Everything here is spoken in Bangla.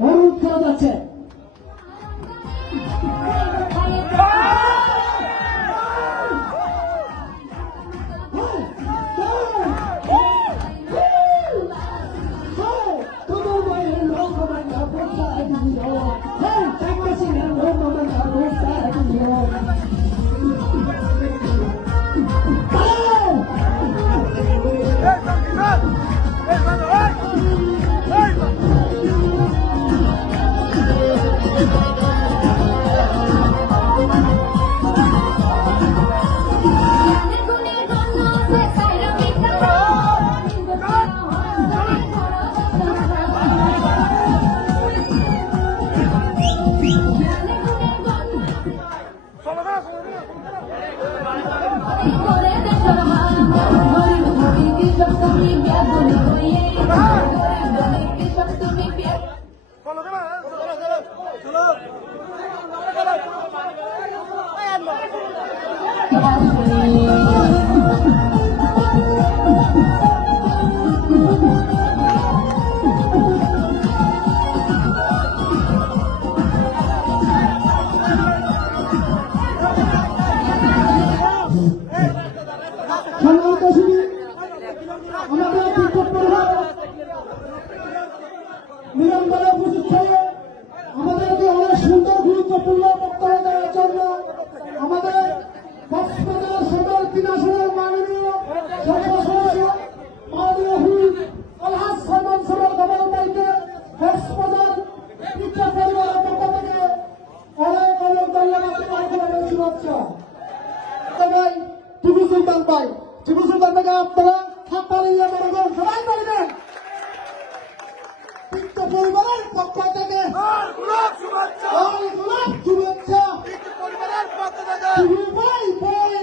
হলুদ খেলা যাচ্ছে। নিরন্তরে উপস্থিত হয়ে আমাদেরকে অনেক সুন্দর গুরুত্বপূর্ণ বক্তব্য দেওয়ার জন্য আমাদের কক্সবাজার সদর 3 আসনের মাননীয় সংসদ সদস্য মাননীয় হুইপ আলহাজ সালমান সরোয়ার গভর্নর ভাইকে কক্সবাজার পিতা পরিবারের পক্ষ থেকে অনেক অনেক ধন্যবাদ শুভেচ্ছা। ভাই টিপু সুলতান ভাই, টিপু সুলতান ভাইকে আপনারা থাপ্পালিয়া মনোগণ সবাই পাইবেন পরিবারের পক্ষ থেকে শুভেচ্ছা। ভাই